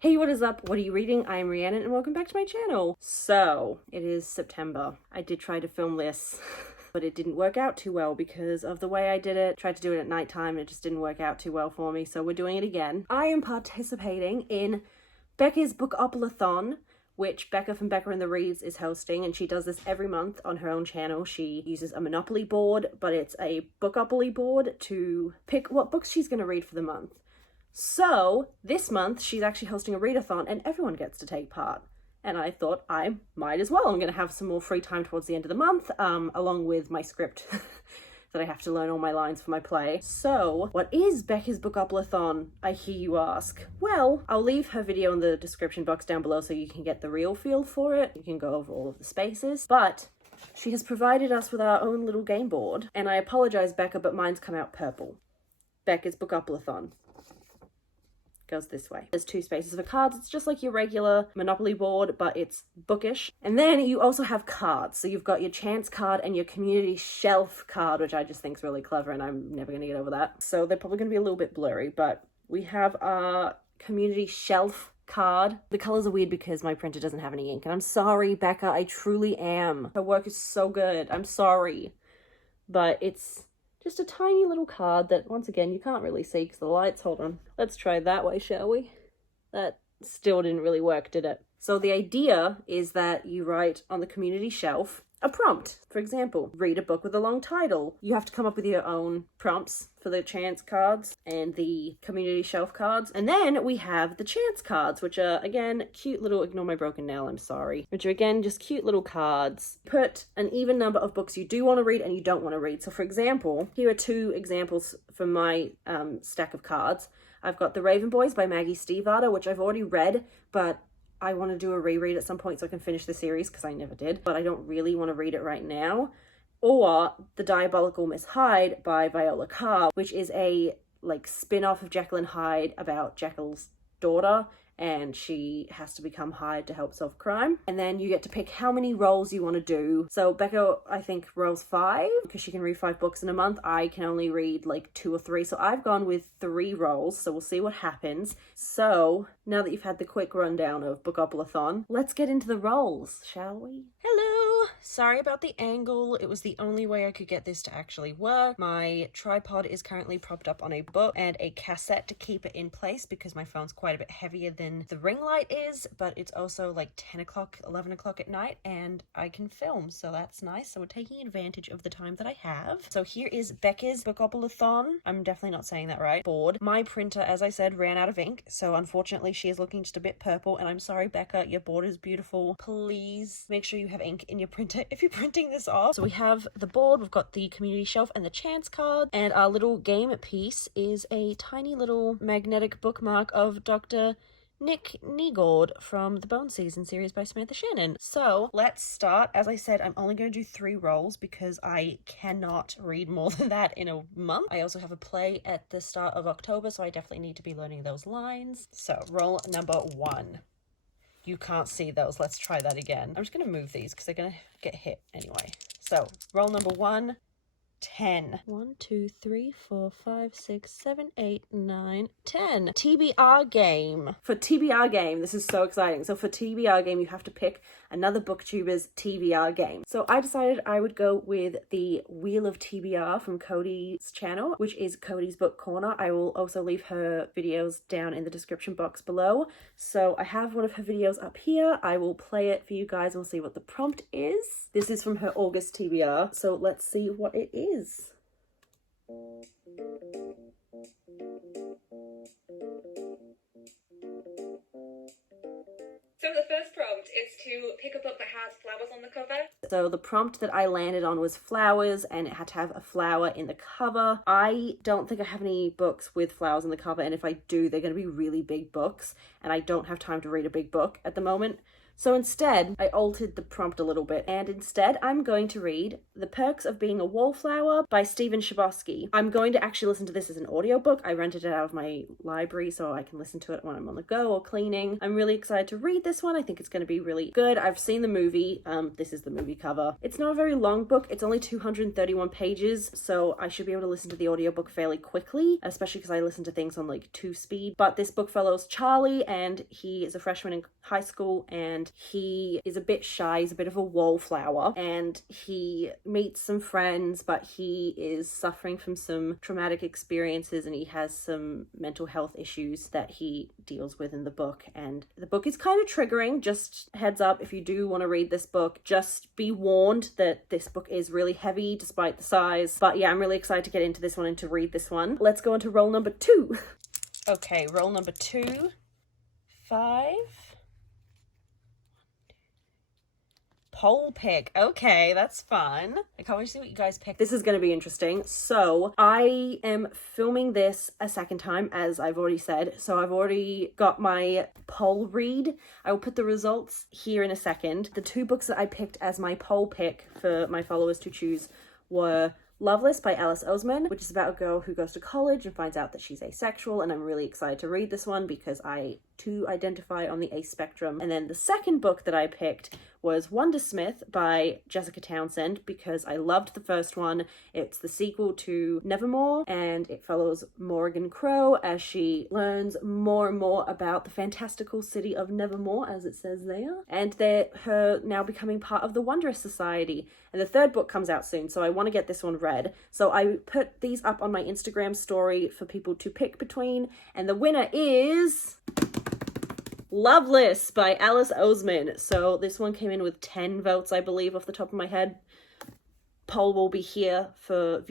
Hey, what is up? What are you reading? I'm Rhiannon and welcome back to my channel. So, it is September. I did try to film this, but it didn't work out too well because of the way I did it. Tried to do it at nighttime and it just didn't work out too well for me, so we're doing it again. I am participating in Becca's Bookoplathon, which Becca from Becca and the Reads is hosting, and she does this every month on her own channel. She uses a Monopoly board, but it's a Bookopoly board to pick what books she's going to read for the month. So this month she's actually hosting a readathon and everyone gets to take part. And I thought I might as well. I'm going to have some more free time towards the end of the month, along with my script that I have to learn all my lines for my play. So what is Becca's Bookoplathon, I hear you ask? Well, I'll leave her video in the description box down below so you can get the real feel for it. You can go over all of the spaces. But she has provided us with our own little game board. And I apologize, Becca, but mine's come out purple. Becca's Bookoplathon goes this way. There's two spaces for cards. It's just like your regular Monopoly board, but it's bookish. And then you also have cards. So you've got your chance card and your community shelf card, which I just think is really clever and I'm never going to get over that. So they're probably going to be a little bit blurry, but we have our community shelf card. The colors are weird because my printer doesn't have any ink. And I'm sorry, Becca, I truly am. Her work is so good. I'm sorry. But it's just a tiny little card that, once again, you can't really see because the lights, hold on. Let's try that way, shall we? That still didn't really work, did it? So the idea is that you write on the community shelf a prompt. For example, read a book with a long title. You have to come up with your own prompts for the chance cards and the community shelf cards. And then we have the chance cards, which are, again, cute little, ignore my broken nail, I'm sorry, which are, again, just cute little cards. Put an even number of books you do want to read and you don't want to read. So for example, here are two examples from my stack of cards. I've got The Raven Boys by Maggie Stiefvater, which I've already read, but I want to do a reread at some point so I can finish the series because I never did, but I don't really want to read it right now. Or The Diabolical Miss Hyde by Viola Carr, which is a spin-off of Jekyll and Hyde about Jekyll's daughter, and she has to become Hyde to help solve crime. And then you get to pick how many rolls you want to do. So Becca, I think, rolls 5 because she can read 5 books in a month. I can only read 2 or 3. So I've gone with 3 rolls. So we'll see what happens. So now that you've had the quick rundown of Bookoplathon, let's get into the rolls, shall we? Hello! Sorry about the angle. It was the only way I could get this to actually work. My tripod is currently propped up on a book and a cassette to keep it in place because my phone's quite a bit heavier than the ring light is, but it's also 10 o'clock, 11 o'clock at night, and I can film, so that's nice. So we're taking advantage of the time that I have. So here is Becca's Bookoplathon. I'm definitely not saying that right. Board. My printer, as I said, ran out of ink, so unfortunately she is looking just a bit purple, and I'm sorry, Becca, your board is beautiful. Please make sure you have ink in your printer if you're printing this off. So we have the board, we've got the community shelf and the chance card, and our little game piece is a tiny little magnetic bookmark of Dr. Nick Negord from the Bone Season series by Samantha Shannon. So let's start. As I said, I'm only going to do 3 rolls because I cannot read more than that in a month. I also have a play at the start of October, so I definitely need to be learning those lines. So roll number 1. You can't see those. Let's try that again. I'm just going to move these because they're going to get hit anyway. So roll number 1. 10. 1, 2, 3, 4, 5, 6, 7, 8, 9, 10. TBR game. For TBR game, this is so exciting. So for TBR game, you have to pick another booktuber's TBR game. So I decided I would go with the Wheel of TBR from Cody's channel, which is Cody's Book Corner. I will also leave her videos down in the description box below. So I have one of her videos up here. I will play it for you guys. We'll see what the prompt is. This is from her August TBR. So let's see what it is. So the first prompt is to pick a book that has flowers on the cover. So the prompt that I landed on was flowers, and it had to have a flower in the cover. I don't think I have any books with flowers in the cover, and if I do, they're going to be really big books, and I don't have time to read a big book at the moment. So instead, I altered the prompt a little bit, and instead I'm going to read The Perks of Being a Wallflower by Stephen Chbosky. I'm going to actually listen to this as an audiobook. I rented it out of my library so I can listen to it when I'm on the go or cleaning. I'm really excited to read this one. I think it's going to be really good. I've seen the movie. This is the movie cover. It's not a very long book. It's only 231 pages, so I should be able to listen to the audiobook fairly quickly, especially because I listen to things on like 2 speed. But this book follows Charlie, and he is a freshman in high school, and he is a bit shy. He's a bit of a wallflower, and he meets some friends, but he is suffering from some traumatic experiences, and he has some mental health issues that he deals with in the book. And the book is kind of triggering. Just heads up, if you do want to read this book, just be warned that this book is really heavy despite the size. But yeah, I'm really excited to get into this one and to read this one. Let's go into roll number 2. Okay, roll number 2. 5. Poll pick. Okay, that's fun. I can't wait to see what you guys pick. This is going to be interesting. So I am filming this a second time, as I've already said. So I've already got my poll read. I will put the results here in a second. The 2 books that I picked as my poll pick for my followers to choose were Loveless by Alice Oseman, which is about a girl who goes to college and finds out that she's asexual, and I'm really excited to read this one because I too identify on the ace spectrum. And then the second book that I picked was Wondersmith by Jessica Townsend because I loved the first one. It's the sequel to Nevermore, and it follows Morrigan Crow as she learns more and more about the fantastical city of Nevermore, as it says there, and they're her now becoming part of the Wondrous Society. And the third book comes out soon, so I want to get this one read. So I put these up on my Instagram story for people to pick between, and the winner is Loveless by Alice Oseman. So this one came in with 10 votes, I believe, off the top of my head. Poll will be here for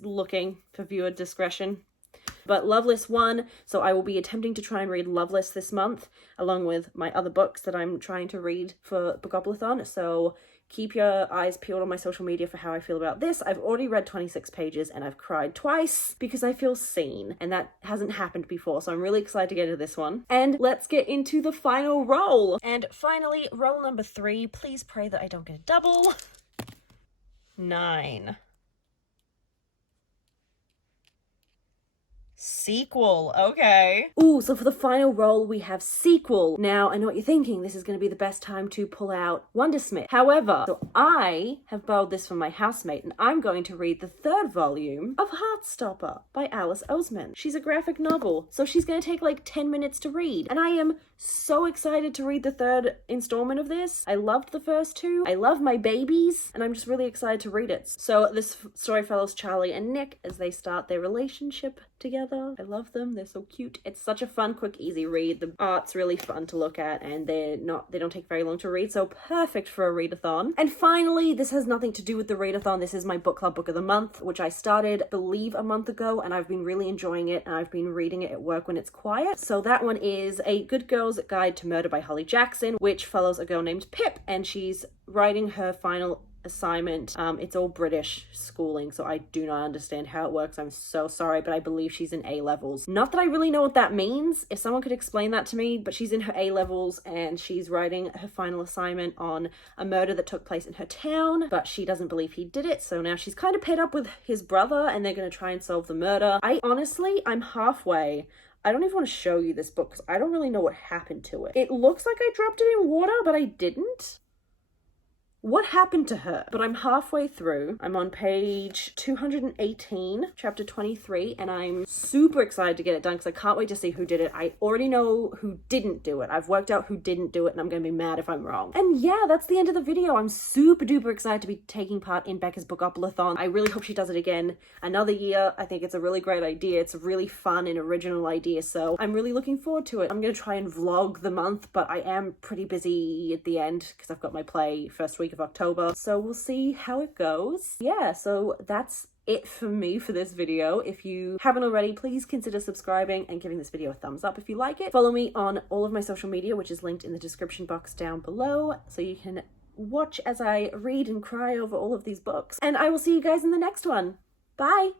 looking for viewer discretion. But Loveless won, so I will be attempting to try and read Loveless this month, along with my other books that I'm trying to read for Bookoplathon. So keep your eyes peeled on my social media for how I feel about this. I've already read 26 pages and I've cried twice because I feel seen, and that hasn't happened before, so I'm really excited to get into this one. And let's get into the final roll. And finally, roll number 3. Please pray that I don't get a double. 9. Sequel. Okay. Ooh, so for the final roll, we have sequel. Now, I know what you're thinking. This is going to be the best time to pull out Wondersmith. However, so I have borrowed this from my housemate, and I'm going to read the 3rd volume of Heartstopper by Alice Oseman. She's a graphic novel, so she's going to take like 10 minutes to read. And I am so excited to read the 3rd installment of this. I loved the first 2. I love my babies, and I'm just really excited to read it. So this story follows Charlie and Nick as they start their relationship together. I love them. They're so cute. It's such a fun, quick, easy read. The art's really fun to look at, and they don't take very long to read, so perfect for a readathon. And finally, this has nothing to do with the readathon. This is my book club book of the month, which I started, I believe, a month ago, and I've been really enjoying it, and I've been reading it at work when it's quiet. So that one is A Good Girl's Guide to Murder by Holly Jackson, which follows a girl named Pip, and she's writing her final assignment. It's all British schooling, so I do not understand how it works. I'm so sorry, but I believe she's in A levels. Not that I really know what that means. If someone could explain that to me, but she's in her A levels and she's writing her final assignment on a murder that took place in her town, but she doesn't believe he did it. So now she's kind of paired up with his brother, and they're going to try and solve the murder. I'm halfway. I don't even want to show you this book because I don't really know what happened to it. It looks like I dropped it in water, but I didn't. What happened to her? But I'm halfway through. I'm on page 218, chapter 23, and I'm super excited to get it done because I can't wait to see who did it. I already know who didn't do it. I've worked out who didn't do it, and I'm going to be mad if I'm wrong. And yeah, that's the end of the video. I'm super duper excited to be taking part in Becca's Bookoplathon. I really hope she does it again another year. I think it's a really great idea. It's a really fun and original idea, so I'm really looking forward to it. I'm going to try and vlog the month, but I am pretty busy at the end because I've got my play first week of October, so we'll see how it goes. Yeah, so that's it for me for this video. If you haven't already, please consider subscribing and giving this video a thumbs up if you like it. Follow me on all of my social media, which is linked in the description box down below, so you can watch as I read and cry over all of these books. And I will see you guys in the next one. Bye!